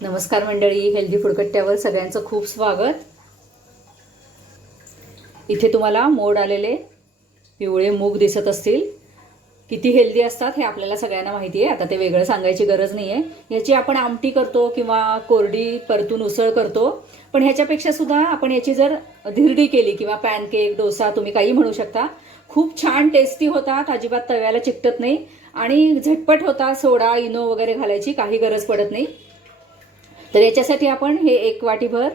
नमस्कार मंडळी हेल्दी फुडकट्ट्यावर सगळ्यांचं खूप स्वागत. इथे तुम्हाला मोड आलेले पिवळे मूग दिसत असतील. किती हेल्दी असतात हे आपल्याला सगळ्यांना माहिती आहे. आता ते वेगळं सांगायची गरज नाही आहे याची आपण आमटी करतो किंवा कोरडी परतून उसळ करतो. पण ह्याच्यापेक्षा सुद्धा आपण याची जर धिरडी केली किंवा पॅनकेक डोसा तुम्ही काही म्हणू शकता. खूप छान टेस्टी होतात. अजिबात तव्याला चिकटत नाही. आणि झटपट होता सोडा इनो वगैरे घालायची काही गरज पडत नाही. तर याच्यासाठी आपण हे एक वाटीभर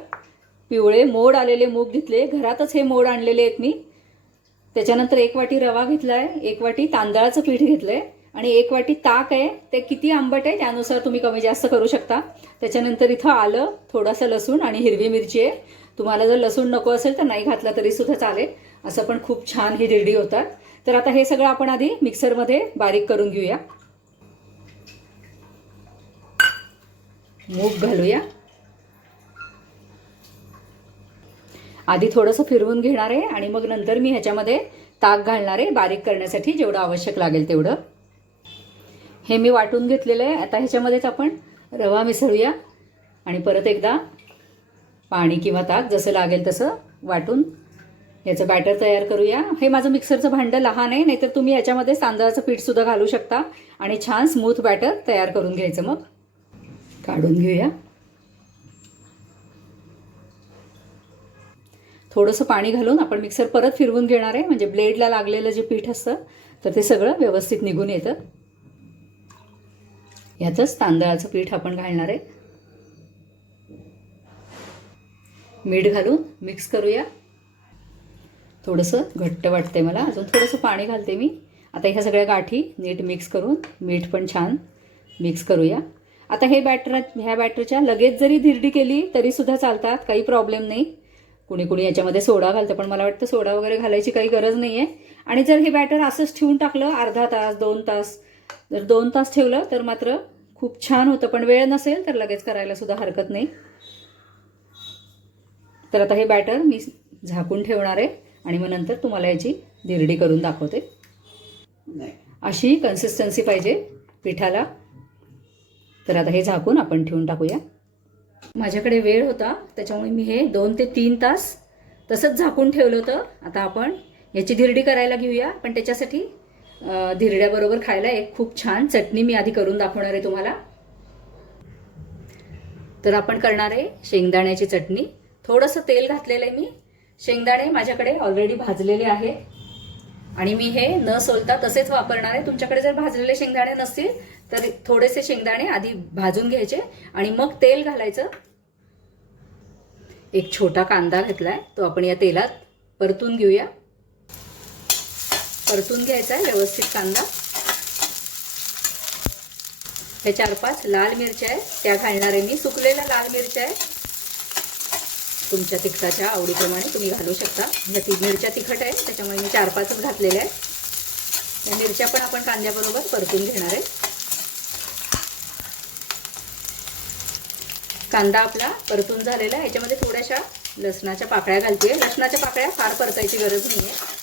पिवळे मोड आलेले मूग घेतले. घरातच हे मोड आणलेले आहेत मी. त्याच्यानंतर एक वाटी रवा घेतला आहे एक वाटी तांदळाचं पीठ घेतलं आहे आणि एक वाटी ताक आहे. ते किती आंबट आहे त्यानुसार तुम्ही कमी जास्त करू शकता. त्याच्यानंतर इथं आलं थोडासा लसूण आणि हिरवी मिरची आहे. तुम्हाला जर लसूण नको असेल तर नाही घातला तरी सुद्धा चालेल. असं पण खूप छान ही दिरडी होतात. तर आता हे सगळं आपण आधी मिक्सरमध्ये बारीक करून घेऊया. मूग घालूया. आधी थोडंसं फिरवून घेणार आहे आणि मग नंतर मी ह्याच्यामध्ये ताक घालणार आहे. बारीक करण्यासाठी जेवढं आवश्यक लागेल तेवढं. हे मी वाटून घेतलेलं आहे. आता ह्याच्यामध्येच आपण रवा मिसळूया. आणि परत एकदा पाणी किंवा ताक जसं लागेल तसं वाटून याचं बॅटर तयार करूया. हे माझं मिक्सरचं भांडं लहान आहे नाहीतर तुम्ही याच्यामध्ये तांदळाचं पीठसुद्धा घालू शकता आणि छान स्मूथ बॅटर तयार करून घ्यायचं मग. काढून घेऊया. थोडंसं पाणी घालून आपण मिक्सर परत फिरवून घेणार आहे. म्हणजे ब्लेडला लागलेलं जे पीठ असतं तर ते सगळं व्यवस्थित निघून येतं. यातच तांदळाचं पीठ आपण घालणार आहे. मीठ घालून मिक्स करूया. थोडंसं घट्ट वाटते मला. अजून थोडंसं पाणी घालते मी. आता ह्या सगळ्या गाठी नीट मिक्स करून मीठ पण छान मिक्स करूया. आता हे बॅटर ह्या बॅटरच्या लगेच जरी धिरडी केली तरीसुद्धा चालतात काही प्रॉब्लेम नाही. कुणी कुणी याच्यामध्ये सोडा घालतं पण मला वाटतं सोडा वगैरे घालायची काही गरज नाही आहे आणि जर हे बॅटर असंच ठेवून टाकलं अर्धा तास दोन तास जर दोन तास ठेवलं तर मात्र खूप छान होतं. पण वेळ नसेल तर लगेच करायला सुद्धा हरकत नाही. तर आता हे बॅटर मी झाकून ठेवणार आहे आणि मग नंतर तुम्हाला याची धिरडी करून दाखवते. अशी कन्सिस्टन्सी पाहिजे पिठाला. तर आता हे झाकून आपण ठेवून टाकूया. माझ्याकडे वेळ होता त्याच्यामुळे मी हे दोन ते तीन तास तसंच झाकून ठेवलं होतं. आता आपण याची धिरडी करायला घेऊया पण त्याच्यासाठी धिरड्याबरोबर खायला एक खूप छान चटणी मी आधी करून दाखवणार आहे तुम्हाला. तर आपण करणार आहे शेंगदाण्याची चटणी. थोडंसं तेल घातलेलं आहे मी. शेंगदाणे माझ्याकडे ऑलरेडी भाजलेले आहे आणि मी हे न सोलता तसेच वापरणार आहे. तुमच्याकडे जर भाजलेले शेंगदाणे नसतील तर थोडेसे शेंगदाणे आधी भाजून घ्यायचे आणि मग तेल घालायचं. एक छोटा कांदा घेतलाय तो आपण या तेलात परतून घेऊया. परतून घ्यायचा आहे व्यवस्थित कांदा. हे चार पाच लाल मिरच्या आहेत त्या घालणार आहे मी सुकलेल्या लाल मिरच्या आहेत. तुमच्या तिखटाच्या आवडीप्रमाणे तुम्ही घालू शकता. म्हणजे ती मिरच्या तिखट आहे त्याच्यामुळे मी चार पाचच घातलेल्या आहेत. या मिरच्या पण आपण कांद्याबरोबर परतून घेणार आहे. कांदा आपला परतून झालेला आहे. याच्यामध्ये थोड्याशा लसणाच्या पाकळ्या घालते. लसणाच्या पाकळ्या फार परतायची गरज नाही आहे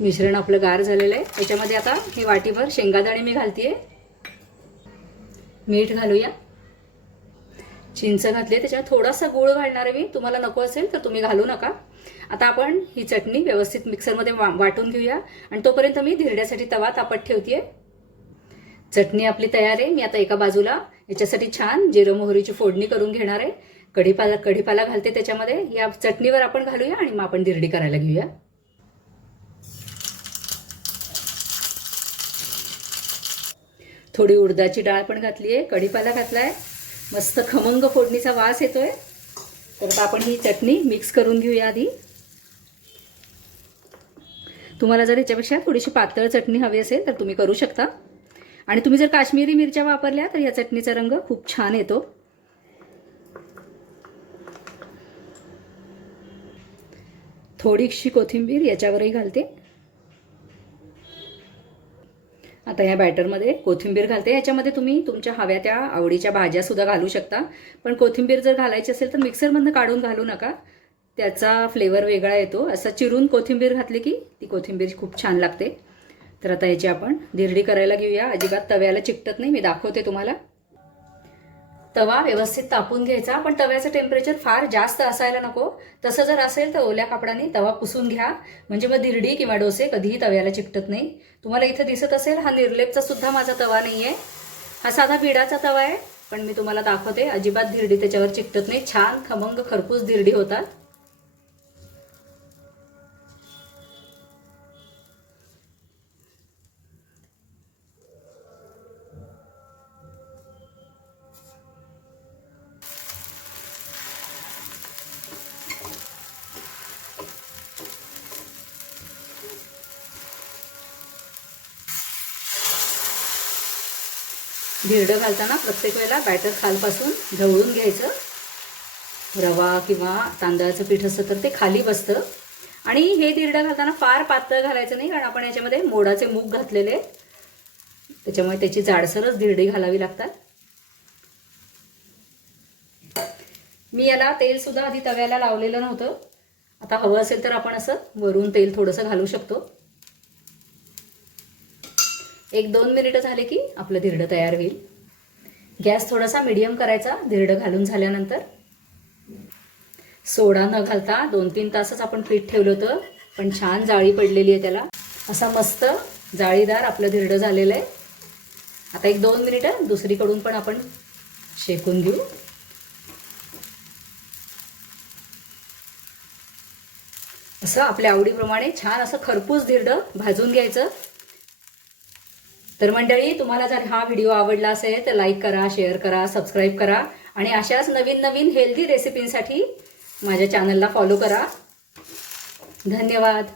मिश्रण आपलं गार झालेलं आहे. त्याच्यामध्ये आता हे वाटीभर शेंगादाणे मी घालते मीठ घालूया. चिंच घातली त्याच्यात थोडासा गूळ घालणार आहे मी. तुम्हाला नको असेल तर तुम्ही घालू नका. आता आपण ही चटणी व्यवस्थित मिक्सरमध्ये वा वाटून घेऊया. आणि तोपर्यंत मी धिरड्यासाठी तवा तापत ठेवते चटणी आपली तयार आहे. मी आता एका बाजूला याच्यासाठी छान जिरं मोहरीची फोडणी करून घेणार आहे. कढीपाला कढीपाला घालते त्याच्यामध्ये. या चटणीवर आपण घालूया आणि मग आपण धिरडी करायला घेऊया. थोडी उडदाची डाळ पण घातली आहे कढीपाला घातला आहे मस्त खमंग फोडणीचा वास येतो आहे तर आपण ही चटणी मिक्स करून घेऊया आधी. तुम्हाला जर याच्यापेक्षा थोडीशी पातळ चटणी हवी असेल तर तुम्ही करू शकता. आणि तुम्ही जर काश्मीरी मिरच्या वापरल्या तर या चटणीचा रंग खूप छान येतो. थोडीशी कोथिंबीर याच्यावरही घालते. आता ह्या बॅटरमध्ये कोथिंबीर घालते. याच्यामध्ये तुम्ही तुमच्या हव्या त्या आवडीच्या भाज्यासुद्धा घालू शकता. पण कोथिंबीर जर घालायची असेल तर मिक्सरमधनं काढून घालू नका. त्याचा फ्लेवर वेगळा येतो. असं चिरून कोथिंबीर घातली की ती कोथिंबीर खूप छान लागते. तर आता याची आपण धिरडी करायला घेऊया. अजिबात तव्याला चिकटत नाही. मी दाखवते तुम्हाला. तवा व्यवस्थित तापून घ्यायचा. पण तव्याचं टेम्परेचर फार जास्त असायला नको. तसं जर असेल तर ओल्या कापडाने तवा पुसून घ्या. म्हणजे मग धिरडी किंवा डोसे कधीही तव्याला चिकटत नाही. तुम्हाला इथं दिसत असेल हा निर्लेपचा सुद्धा माझा तवा नाही आहे हा साधा बिडाचा तवा आहे. पण मी तुम्हाला दाखवते अजिबात धिरडी त्याच्यावर चिकटत नाही. छान खमंग खरपूस धिरडी होतात. धिरडं घालताना प्रत्येक वेळेला बॅटर खालपासून ढवळून घ्यायचं. रवा किंवा तांदळाचं पीठ असतं तर ते खाली बसतं. आणि हे धिरडं घालताना फार पातळ घालायचं नाही कारण आपण याच्यामध्ये मोडाचे मूग घातलेले त्याच्यामुळे त्याची जाडसरच धिरडी घालावी लागतात. मी याला तेलसुद्धा आधी तव्याला लावलेलं नव्हतं. आता हवं असेल तर आपण असं वरून तेल थोडंसं घालू शकतो. एक दोन मिनिटं झाले की आपलं धिरडं तयार होईल. गॅस थोडासा मिडियम करायचा धिरडं घालून झाल्यानंतर. सोडा न घालता दोन तीन तासच आपण पीठ ठेवलं होतं पण छान जाळी पडलेली आहे त्याला. असा मस्त जाळीदार आपलं धिरडं झालेलं आहे. आता एक दोन मिनिटं दुसरीकडून पण आपण शेकून घेऊ. असं आपल्या आवडीप्रमाणे छान असं खरपूस धिरडं भाजून घ्यायचं. तर मंडळी तुम्हाला जर हा व्हिडिओ आवडला असेल तर लाईक करा शेअर करा सबस्क्राईब करा आणि अशाच नवीन नवीन हेल्दी रेसिपींसाठी माझ्या चॅनलला फॉलो करा. धन्यवाद.